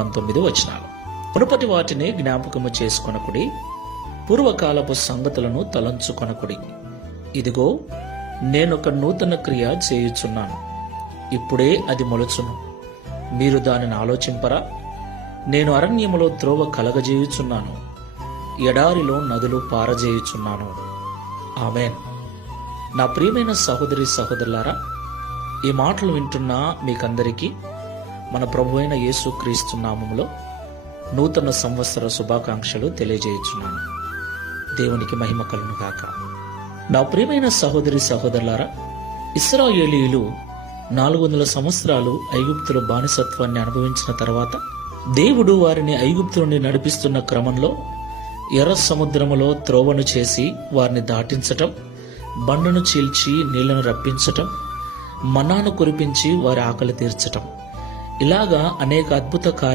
18-19 మునుపటి వాటిని జ్ఞాపకము చేసుకొనకుడి, పూర్వకాలపు సంగతులను తలంచుకొనకుడి. ఇదిగో, నేనొక నూతన క్రియ చేయుచున్నాను, ఇప్పుడే అది మొలుచును, మీరు దానిని ఆలోచింపరా? నేను అరణ్యములో త్రోవ కలగజేయుచున్నాను, ఎడారిలో నదులు పారజేయుచున్నాను. ఆమేన్. నా ప్రియమైన సహోదరి సహోదరులారా, ఈ మాటలు వింటున్న మీకందరికీ మన ప్రభువైన యేసుక్రీస్తు నామములో నూతన సంవత్సర శుభాకాంక్షలు తెలియజేయుచున్నాను. దేవునికి మహిమ కలుగును గాక. నా ప్రియమైన సహోదరి సహోదరులారా, ఇశ్రాయేలీయులు 400 సంవత్సరాలు ఐగుప్తులో బానిసత్వాన్ని అనుభవించిన తర్వాత దేవుడు వారిని ఐగుప్తు నుండి నడిపిస్తున్న క్రమంలో ఎర్ర సముద్రములో త్రోవను చేసి వారిని దాటించటం, బండను చీల్చి నీళ్లను రప్పించటం, మన్నాను కురిపించి వారి ఆకలి తీర్చటం, ఇలాగా అనేక అద్భుత కార్యాలు